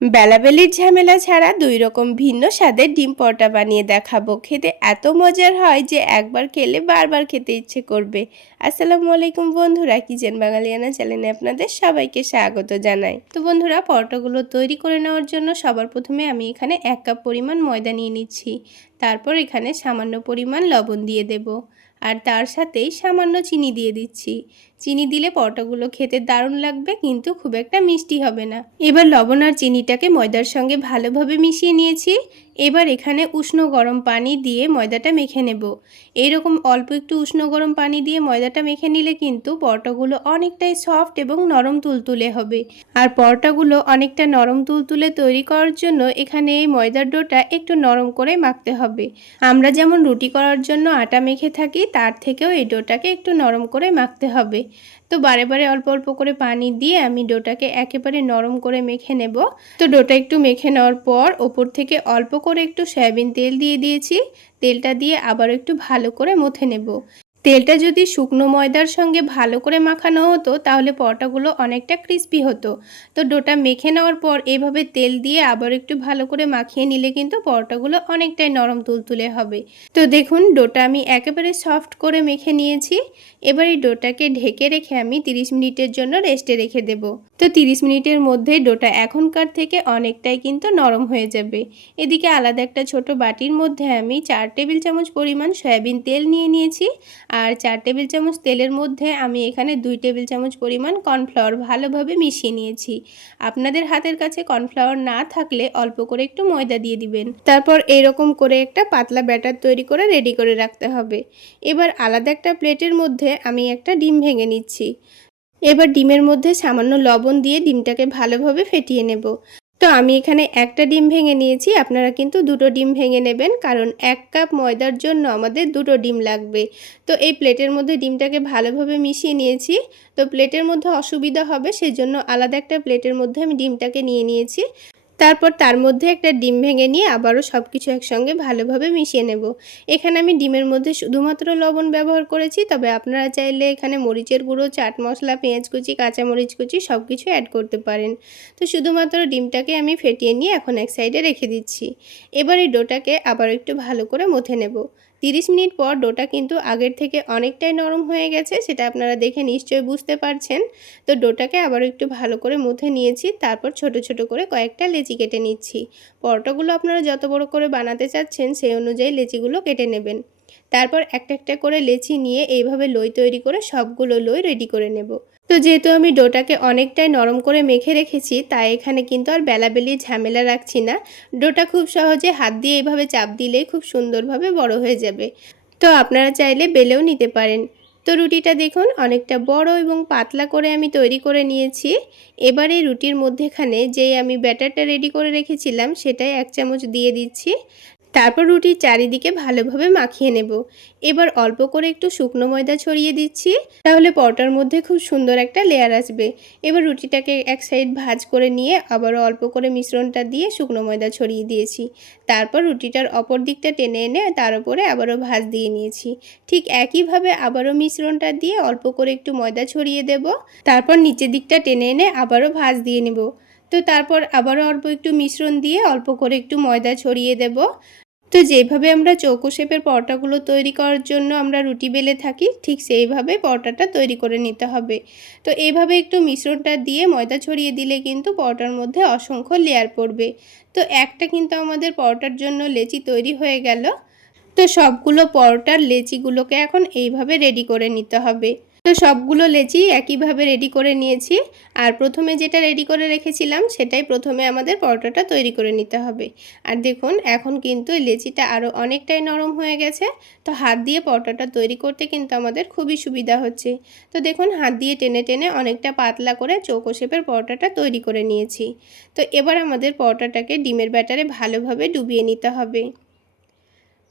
বেলাবেলির ঝামেলা ছাড়া ২ রকম ভিন্ন স্বাদের ডিম পরোটা বানিয়ে দেখাবো। খেতে এত মজার হয় যে একবার খেলে বারবার খেতে ইচ্ছে করবে। আসসালামু আলাইকুম বন্ধুরা, কিচেন বাঙালিয়ানা চ্যানেলে আপনাদের সবাইকে স্বাগত জানাই। তো বন্ধুরা, পরোটাগুলো তৈরি করে নেওয়ার জন্য সবার প্রথমে আমি এখানে ১ কাপ পরিমাণ ময়দা নিয়ে নিচ্ছি। তারপর এখানে সামান্য পরিমাণ লবণ দিয়ে দেব। আর তার সাথেই সামান্য চিনি দিয়ে দিচ্ছি। চিনি দিলে পরোটাগুলো খেতে দারুণ লাগবে, কিন্তু খুব একটা মিষ্টি হবে না। এবার লবণ আর চিনিটাকে ময়দার সঙ্গে ভালোভাবে মিশিয়ে নিয়েছি। এবার এখানে উষ্ণ গরম পানি দিয়ে ময়দাটা মেখে নেব। এইরকম অল্প একটু উষ্ণ গরম পানি দিয়ে ময়দাটা মেখে নিলে কিন্তু পরোটাগুলো অনেকটাই সফট এবং নরম তুলতুলে হবে। আর পরোটাগুলো অনেকটা নরম তুলতুলে তৈরি করার জন্য এখানে এই ময়দার ডোটা একটু নরম করে মাখতে হবে। আমরা যেমন রুটি করার জন্য আটা মেখে থাকি, তার থেকেও এই ডোটাকে একটু নরম করে মাখতে হবে। তো বারে বারে অল্প অল্প করে পানি দিয়ে আমি ডোটাকে একেবারে নরম করে মেখে নেব। তো ডোটা একটু মেখে নেওয়ার পর ওপর থেকে অল্প করে একটু সয়াবিন তেল দিয়ে দিয়েছি। তেলটা দিয়ে আবার একটু ভালো করে মথে নেব। তেলটা যদি শুকনো ময়দার সঙ্গে ভালো করে মাখানো হতো তাহলে পরোটাগুলো অনেকটা ক্রিস্পি হতো। তো ডোটা মেখে নেওয়ার পর এভাবে তেল দিয়ে আবার একটু ভালো করে মাখিয়ে নিলে কিন্তু পরোটাগুলো অনেকটাই নরম তুলতুলে হবে। তো দেখুন, ডোটা আমি একেবারে সফট করে মেখে নিয়েছি। এবার এই ডোটাকে ঢেকে রেখে আমি 30 মিনিটের জন্য রেস্টে রেখে দেব। তো 30 মিনিটের মধ্যে ডোটা এখনকার থেকে অনেকটাই কিন্তু নরম হয়ে যাবে। এদিকে আলাদা একটা ছোট বাটির মধ্যে আমি 4 টেবিল চামচ পরিমাণ সয়াবিন তেল নিয়ে নিয়েছি। আর 4 টেবিল চামচ তেলের মধ্যে আমি এখানে 2 টেবিল চামচ পরিমাণ কর্নফ্লাওয়ার ভালোভাবে মিশিয়ে নিয়েছি। আপনাদের হাতের কাছে কর্নফ্লাওয়ার না থাকলে অল্প করে একটু ময়দা দিয়ে দিবেন। তারপর এরকম করে একটা পাতলা ব্যাটার তৈরি করে রেডি করে রাখতে হবে। এবার আলাদা একটা প্লেটের মধ্যে আমি একটা ডিম ভেঙে নিচ্ছি। এবার ডিমের মধ্যে সামান্য লবণ দিয়ে ডিমটাকে ভালোভাবে ফেটিয়ে নেব। তো আমি এখানে একটা ডিম ভেঙে নিয়েছি, আপনারা কিন্তু 2টো ডিম ভেঙে নেবেন, কারণ 1 কাপ ময়দার জন্য আমাদের 2টো ডিম লাগবে। তো এই প্লেটের মধ্যে ডিমটাকে ভালোভাবে মিশিয়ে নিয়েছি। তো প্লেটের মধ্যে অসুবিধা হবে, সেজন্য আলাদা একটা প্লেটের মধ্যে আমি ডিমটাকে নিয়ে নিয়েছি। তারপর তার মধ্যে একটা ডিম ভেঙে নিয়ে আবারও সব কিছু একসঙ্গে ভালোভাবে মিশিয়ে নেব। এখানে আমি ডিমের মধ্যে শুধুমাত্র লবণ ব্যবহার করেছি, তবে আপনারা চাইলে এখানে মরিচের গুঁড়ো, চাট মশলা, পেঁয়াজ কুচি, কাঁচামরিচ কুচি সব কিছু অ্যাড করতে পারেন। তো শুধুমাত্র ডিমটাকে আমি ফেটিয়ে নিয়ে এখন এক সাইডে রেখে দিচ্ছি। এবার এই ডোটাকে আবার একটু ভালো করে মথে নেব। 30 মিনিট পর ডোটা কিন্তু আগের থেকে অনেকটাই নরম হয়ে গেছে, সেটা আপনারা দেখে নিশ্চয়ই বুঝতে পারছেন। তো ডোটাকে আবার একটু ভালো করে মথে নিয়েছি। তারপর ছোট ছোট করে কয়েকটা লেচি কেটে নিচ্ছি। পরোটাগুলো আপনারা যত বড় করে বানাতে চাচ্ছেন সেই অনুযায়ী লেচিগুলো কেটে নেবেন। তারপর একটা একটা করে লেচি নিয়ে এইভাবে লই তৈরি করে সবগুলো লই রেডি করে নেব। তো যেহেতু আমি ডোটাকে অনেকটাই নরম করে মেখে রেখেছি, তাই এখানে কিন্তু আর বেলাবেলি ঝামেলা রাখছি না। ডোটা খুব সহজে হাত দিয়ে এইভাবে চাপ দিলেই খুব সুন্দরভাবে বড় হয়ে যাবে। তো আপনারা চাইলে বেলেও নিতে পারেন। তো রুটিটা দেখুন অনেকটা বড় এবং পাতলা করে আমি তৈরি করে নিয়েছি। এবার এই রুটির মধ্যেখানে যেই আমি ব্যাটারটা রেডি করে রেখেছিলাম সেটাই 1 চামচ দিয়ে দিচ্ছি। তারপর রুটির চারিদিকে ভালোভাবে মাখিয়ে নেব। এবার অল্প করে একটু শুকনো ময়দা ছড়িয়ে দিচ্ছি, তাহলে পরোটার মধ্যে খুব সুন্দর একটা লেয়ার আসবে। এবার রুটিটাকে এক সাইড ভাঁজ করে নিয়ে আবারও অল্প করে মিশ্রণটা দিয়ে শুকনো ময়দা ছড়িয়ে দিয়েছি। তারপর রুটিটার অপর দিকটা টেনে এনে তার উপরে আবারও ভাঁজ দিয়ে নিয়েছি। ঠিক একইভাবে আবারও মিশ্রণটা দিয়ে অল্প করে একটু ময়দা ছড়িয়ে দেব। তারপর নিচের দিকটা টেনে এনে আবারও ভাঁজ দিয়ে নেব। তো তারপর আবারও অল্প একটু মিশ্রণ দিয়ে অল্প করে একটু ময়দা ছড়িয়ে দেব। তো যেভাবে আমরা চৌকো শেপের পরোটাগুলো তৈরি করার জন্য আমরা রুটি বেলে থাকি, ঠিক সেইভাবে পরোটাটা তৈরি করে নিতে হবে। তো এইভাবে একটু মিশ্রণটা দিয়ে ময়দা ছড়িয়ে দিলে কিন্তু পরোটার মধ্যে অসংখ্য লেয়ার পড়বে। তো একটা কিন্তু আমাদের পরোটার জন্য লেচি তৈরি হয়ে গেল। তো সবগুলো পরোটার লেচিগুলোকে এখন এইভাবে রেডি করে নিতে হবে। তো সবগুলো লেচি একইভাবে রেডি করে নিয়েছি। আর প্রথমে যেটা রেডি করে রেখেছিলাম সেটাই প্রথমে আমাদের পরোটাটা তৈরি করে নিতে হবে। আর দেখুন এখন কিন্তু এই লেচিটা আরও অনেকটাই নরম হয়ে গেছে। তো হাত দিয়ে পরোটাটা তৈরি করতে কিন্তু আমাদের খুবই সুবিধা হচ্ছে। তো দেখুন হাত দিয়ে টেনে টেনে অনেকটা পাতলা করে চৌকো শেপের পরোটাটা তৈরি করে নিয়েছি। তো এবার আমাদের পরোটাটাকে ডিমের ব্যাটারে ভালোভাবে ডুবিয়ে নিতে হবে।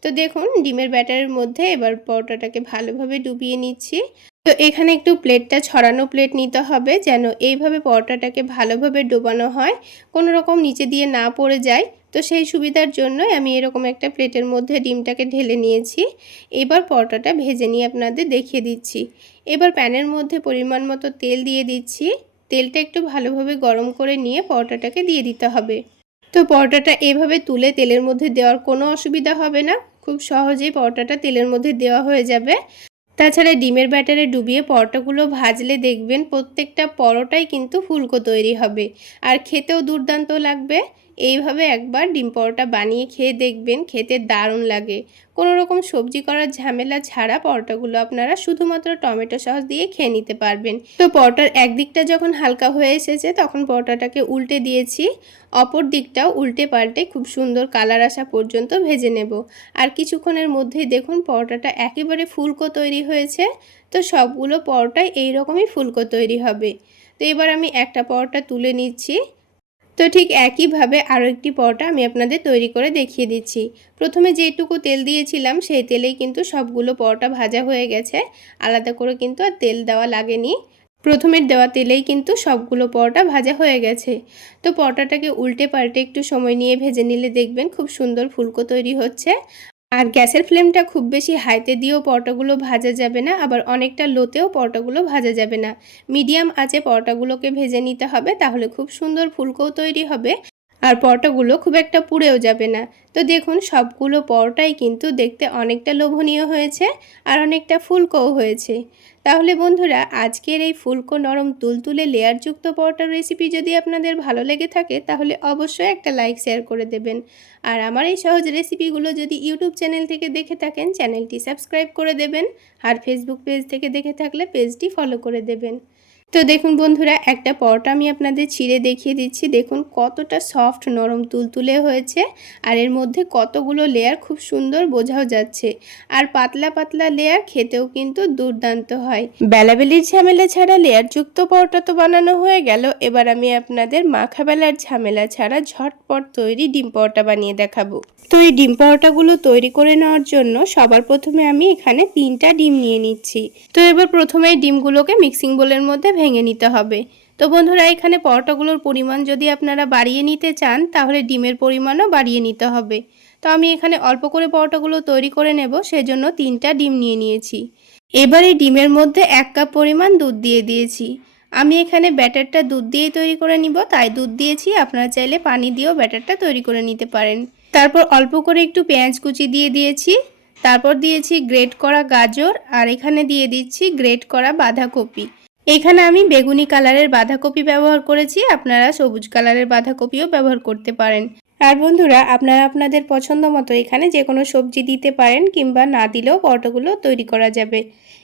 তো দেখুন ডিমের ব্যাটারের মধ্যে এবার পরোটাটাকে ভালোভাবে ডুবিয়ে নিচ্ছি। তো এখানে একটু প্লেটটা ছড়ানো প্লেট নিতে হবে, যেন এইভাবে পরোটাটাকে ভালোভাবে ডোবানো হয়, কোনো রকম নিচে দিয়ে না পড়ে যায়। তো সেই সুবিধার জন্যই আমি এরকম একটা প্লেটের মধ্যে ডিমটাকে ঢেলে নিয়েছি। এবার পরোটাটা ভেজে নিয়ে আপনাদের দেখিয়ে দিচ্ছি। এবার প্যানের মধ্যে পরিমাণ মতো তেল দিয়ে দিচ্ছি। তেলটা একটু ভালোভাবে গরম করে নিয়ে পরোটাটাকে দিয়ে দিতে হবে। তো পরোটাটা এভাবে তুলে তেলের মধ্যে দেওয়ার কোনো অসুবিধা হবে না, খুব সহজেই পরোটাটা তেলের মধ্যে দেওয়া হয়ে যাবে। তাছাড়া ডিমের ব্যাটারে ডুবিয়ে পরোটাগুলো ভাজলে দেখবেন প্রত্যেকটা পরোটাই কিন্তু ফুলকো তৈরি হবে আর খেতেও দুর্দান্ত লাগবে। এইভাবে একবার ডিম পরোটা বানিয়ে খেয়ে দেখবেন, খেতে দারুণ লাগে। কোনো রকম সবজি করার ঝামেলা ছাড়া পরোটাগুলো আপনারা শুধুমাত্র টমেটো সস দিয়ে খেয়ে নিতে পারবেন। তো পরোটার একদিকটা যখন হালকা হয়ে এসেছে তখন পরোটাটাকে উল্টে দিয়েছি, অপর দিকটাও উল্টে পাল্টে খুব সুন্দর কালার আসা পর্যন্ত ভেজে নেব। আর কিছুক্ষণের মধ্যেই দেখুন পরোটাটা একেবারে ফুলকো তৈরি হয়েছে। তো সবগুলো পরোটাই এইরকমই ফুলকো তৈরি হবে। তো এবার আমি একটা পরোটা তুলে নিচ্ছি। তো ঠিক একইভাবে আরও একটি পরোটা আমি আপনাদের তৈরি করে দেখিয়ে দিচ্ছি। প্রথমে যেটুকু তেল দিয়েছিলাম সেই তেলেই কিন্তু সবগুলো পরোটা ভাজা হয়ে গেছে, আলাদা করে কিন্তু আর তেল দেওয়া লাগেনি। প্রথমের দেওয়া তেলেই কিন্তু সবগুলো পরোটা ভাজা হয়ে গেছে। তো পরোটাটাকে উল্টে পাল্টে একটু সময় নিয়ে ভেজে নিলে দেখবেন খুব সুন্দর ফুলকো তৈরি হচ্ছে। আর গ্যাসের ফ্লেমটা খুব বেশি হাইতে দিয়েও পরোটাগুলো ভাজা যাবে না, আবার অনেকটা লোতেও পরোটাগুলো ভাজা যাবে না। মিডিয়াম আঁচে পরোটাগুলোকে ভেজে নিতে হবে, তাহলে খুব সুন্দর ফুলকোও তৈরি হবে আর পরোটাগুলো খুব একটা পুড়েও যাবে না। তো দেখুন সবগুলো পরোটাই কিন্তু দেখতে অনেকটা লোভনীয় হয়েছে আর অনেকটা ফুলকোও হয়েছে। তাহলে বন্ধুরা, আজকের এই ফুলকো নরম তুলতুলে লেয়ারযুক্ত পরোটার রেসিপি যদি আপনাদের ভালো লেগে থাকে তাহলে অবশ্যই একটা লাইক শেয়ার করে দেবেন। আর আমার এই সহজ রেসিপিগুলো যদি ইউটিউব চ্যানেল থেকে দেখে থাকেন চ্যানেলটি সাবস্ক্রাইব করে দেবেন, আর ফেসবুক পেজ থেকে দেখে থাকলে পেজটি ফলো করে দেবেন। তো দেখুন বন্ধুরা, একটা পরোটা আমি আপনাদের ছিঁড়ে দেখিয়ে দিচ্ছি। দেখুন কতটা সফট নরম তুলতুলে হয়েছে আর এর মধ্যে কতগুলো লেয়ার খুব সুন্দর বোঝাও যাচ্ছে। আর পাতলা পাতলা লেয়ার, খেতেও কিন্তু দুর্দান্ত হয়। বেলাবেলির ঝামেলা ছাড়া লেয়ারযুক্ত পরোটা তো বানানো হয়ে গেল, এবার আমি আপনাদের মাখা বেলার ঝামেলা ছাড়া ঝটপট তৈরি ডিম পরোটা বানিয়ে দেখাবো। তো এই ডিম পরোটাগুলো তৈরি করে নেওয়ার জন্য সবার প্রথমে আমি এখানে 3টা ডিম নিয়ে নিচ্ছি। তো এবার প্রথমে এই ডিমগুলোকে মিক্সিং বোলের মধ্যে ভেঙে নিতে হবে। তো বন্ধুরা, এখানে পরোটাগুলোর পরিমাণ যদি আপনারা বাড়িয়ে নিতে চান তাহলে ডিমের পরিমাণও বাড়িয়ে নিতে হবে। তো আমি এখানে অল্প করে পরোটাগুলো তৈরি করে নেব, সেজন্য 3টা ডিম নিয়ে নিয়েছি। এবার এই ডিমের মধ্যে 1 কাপ পরিমাণ দুধ দিয়ে দিয়েছি। আমি এখানে ব্যাটারটা দুধ দিয়েই তৈরি করে নিব, তাই দুধ দিয়েছি। আপনারা চাইলে পানি দিয়েও ব্যাটারটা তৈরি করে নিতে পারেন। তারপর অল্প করে একটু পেঁয়াজ কুচি দিয়ে দিয়েছি, তারপর দিয়েছি গ্রেট করা গাজর, আর এখানে দিয়ে দিচ্ছি গ্রেট করা বাঁধাকপি। এখানে আমি বেগুনি কালারের বাঁধাকপি ব্যবহার করেছি, আপনারা সবুজ কালারের বাঁধাকপিও ব্যবহার করতে পারেন। আর বন্ধুরা, আপনারা আপনাদের পছন্দ মতো এখানে যে কোনো সবজি দিতে পারেন, কিংবা না দিলেও পরোটাগুলো তৈরি করা যাবে।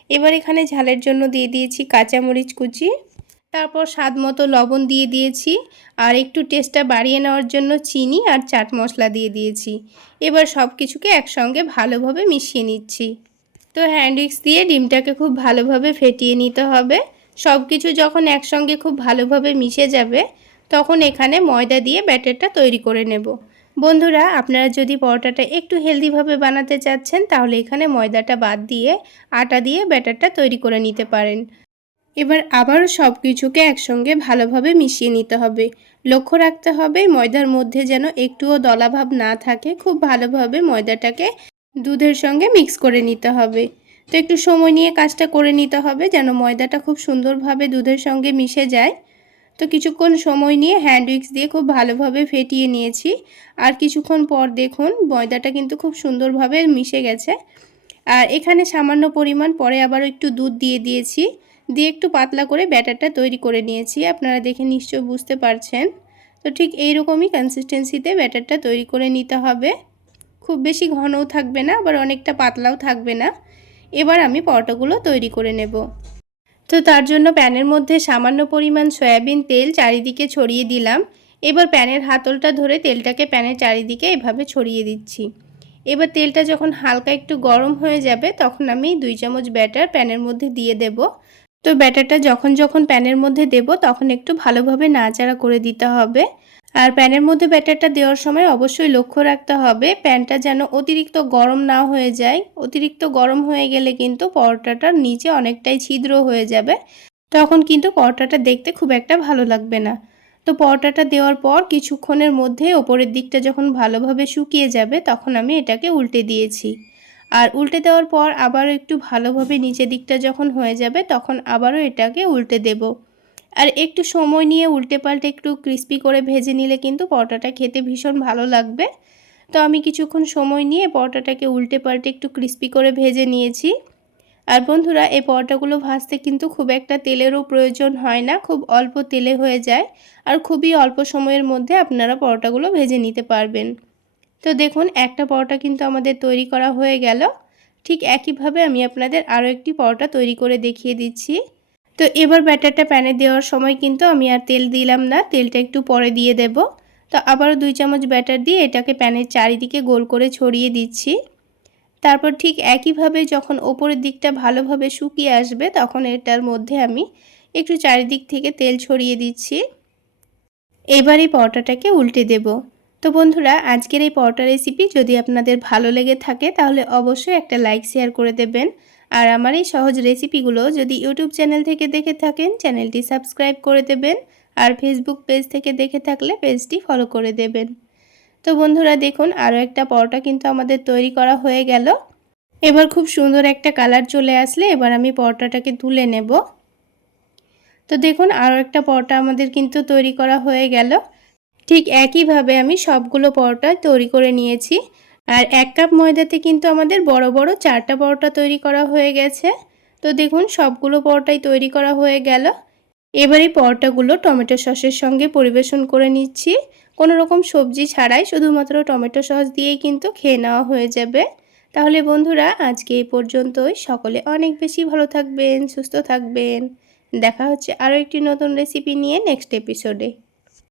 এবার এখানে ঝালের জন্য দিয়ে দিয়েছি কাঁচামরিচ কুচি, তারপর স্বাদ মতো লবণ দিয়ে দিয়েছি, আর একটু টেস্টটা বাড়িয়ে নেওয়ার জন্য চিনি আর চাট মশলা দিয়ে দিয়েছি। এবার সব কিছুকে একসঙ্গে ভালোভাবে মিশিয়ে নিচ্ছি। তো হ্যান্ড উইক্স দিয়ে ডিমটাকে খুব ভালোভাবে ফেটিয়ে নিতে হবে। সব কিছু যখন একসঙ্গে খুব ভালোভাবে মিশে যাবে তখন এখানে ময়দা দিয়ে ব্যাটারটা তৈরি করে নেব। বন্ধুরা, আপনারা যদি পরোটাটা একটু হেলদিভাবে বানাতে চাচ্ছেন তাহলে এখানে ময়দাটা বাদ দিয়ে আটা দিয়ে ব্যাটারটা তৈরি করে নিতে পারেন। এবার আবারও সব কিছুকে একসঙ্গে ভালোভাবে মিশিয়ে নিতে হবে। লক্ষ্য রাখতে হবে ময়দার মধ্যে যেন একটুও দলাভাব না থাকে। খুব ভালোভাবে ময়দাটাকে দুধের সঙ্গে মিক্স করে নিতে হবে। তো একটু সময় নিয়ে কাজটা করে নিতে হবে যেন ময়দাটা খুব সুন্দরভাবে দুধের সঙ্গে মিশে যায়। তো কিছুক্ষণ সময় নিয়ে হ্যান্ড উইক্স দিয়ে খুব ভালোভাবে ফেটিয়ে নিয়েছি। আর কিছুক্ষণ পর দেখুন ময়দাটা কিন্তু খুব সুন্দরভাবে মিশে গেছে। আর এখানে সামান্য পরিমাণ পরে আবারও একটু দুধ দিয়ে দিয়েছি, দিয়ে একটু পাতলা করে ব্যাটারটা তৈরি করে নিয়েছি। আপনারা দেখে নিশ্চয় বুঝতে পারছেন। তো ঠিক এইরকমই কনসিস্টেন্সিতে ব্যাটারটা তৈরি করে নিতে হবে। খুব বেশি ঘনও থাকবে না, আবার অনেকটা পাতলাও থাকবে না। এবার আমি পরোটাগুলো তৈরি করে নেব। তো তার জন্য প্যানের মধ্যে সামান্য পরিমাণ সয়াবিন তেল চারিদিকে ছড়িয়ে দিলাম। এবার প্যানের হাতলটা ধরে তেলটাকে প্যানের চারিদিকে এভাবে ছড়িয়ে দিচ্ছি। এবার তেলটা যখন হালকা একটু গরম হয়ে যাবে তখন আমি 2 চামচ ব্যাটার প্যানের মধ্যে দিয়ে দেব। তো ব্যাটারটা যখন যখন প্যানের মধ্যে দেব তখন একটু ভালোভাবে নাড়াচাড়া করে দিতে হবে। আর প্যানের মধ্যে ব্যাটারটা দেওয়ার সময় অবশ্যই লক্ষ্য রাখতে হবে প্যানটা যেন অতিরিক্ত গরম না হয়ে যায়। অতিরিক্ত গরম হয়ে গেলে কিন্তু পরোটাটার নিচে অনেকটাই ছিদ্র হয়ে যাবে, তখন কিন্তু পরোটাটা দেখতে খুব একটা ভালো লাগবে না। তো পরোটাটা দেওয়ার পর কিছুক্ষণের মধ্যে ওপরের দিকটা যখন ভালোভাবে শুকিয়ে যাবে তখন আমি এটাকে উল্টে দিয়েছি। আর উল্টে দেওয়ার পর আবারও একটু ভালোভাবে নিচের দিকটা যখন হয়ে যাবে তখন আবারও এটাকে উল্টে দেব। আর একটু সময় নিয়ে উল্টে পাল্টে একটু ক্রিস্পি করে ভেজে নিলে কিন্তু পরোটাটা খেতে ভীষণ ভালো লাগবে। তো আমি কিছুক্ষণ সময় নিয়ে পরোটাটাকে উল্টে পাল্টে একটু ক্রিস্পি করে ভেজে নিয়েছি। আর বন্ধুরা, এই পরোটাগুলো ভাজতে কিন্তু খুব একটা তেলেরও প্রয়োজন হয় না, খুব অল্প তেলে হয়ে যায়। আর খুবই অল্প সময়ের মধ্যে আপনারা পরোটাগুলো ভেজে নিতে পারবেন। তো দেখুন, একটা পরোটা কিন্তু আমাদের তৈরি করা হয়ে গেল। ঠিক একইভাবে আমি আপনাদের আরও একটি পরোটা তৈরি করে দেখিয়ে দিচ্ছি। তো এবার ব্যাটারটা প্যানে দেওয়ার সময় কিন্তু আমি আর তেল দিলাম না, তেলটা একটু পরে দিয়ে দেব। তো আবারও 2 চামচ ব্যাটার দিয়ে এটাকে প্যানের চারিদিকে গোল করে ছড়িয়ে দিচ্ছি। তারপর ঠিক একইভাবে যখন ওপরের দিকটা ভালোভাবে শুকিয়ে আসবে তখন এটার মধ্যে আমি একটু চারিদিক থেকে তেল ছড়িয়ে দিচ্ছি। এবার এই পরোটাটাকে উল্টে দেব। তো বন্ধুরা, আজকের এই পরোটা রেসিপি যদি আপনাদের ভালো লেগে থাকে তাহলে অবশ্যই একটা লাইক শেয়ার করে দেবেন। আর আমার এই সহজ রেসিপিগুলো যদি ইউটিউব চ্যানেল থেকে দেখে থাকেন চ্যানেলটি সাবস্ক্রাইব করে দেবেন। আর ফেসবুক পেজ থেকে দেখে থাকলে পেজটি ফলো করে দেবেন। তো বন্ধুরা দেখুন, আরও একটা পরোটা কিন্তু আমাদের তৈরি করা হয়ে গেল। এবার খুব সুন্দর একটা কালার চলে আসলে এবার আমি পরোটাটাকে তুলে নেব। তো দেখুন, আরও একটা পরোটা আমাদের কিন্তু তৈরি করা হয়ে গেল। ঠিক একইভাবে আমি সবগুলো পরোটা তৈরি করে নিয়েছি। আর 1 কাপ ময়দাতে কিন্তু আমাদের বড় বড় 4টা পরোটা তৈরি করা হয়ে গেছে। তো দেখুন, সবগুলো পরোটাই তৈরি করা হয়ে গেল। এবার এই পরোটাগুলো টমেটো সসের সঙ্গে পরিবেশন করে নিচ্ছি। কোনো রকম সবজি ছাড়াই শুধুমাত্র টমেটো সস দিয়েই কিন্তু খেয়ে নেওয়া হয়ে যাবে। তাহলে বন্ধুরা, আজকে এই পর্যন্তই। সকলে অনেক বেশি ভালো থাকবেন, সুস্থ থাকবেন। দেখা হচ্ছে আরও একটি নতুন রেসিপি নিয়ে নেক্সট এপিসোডে।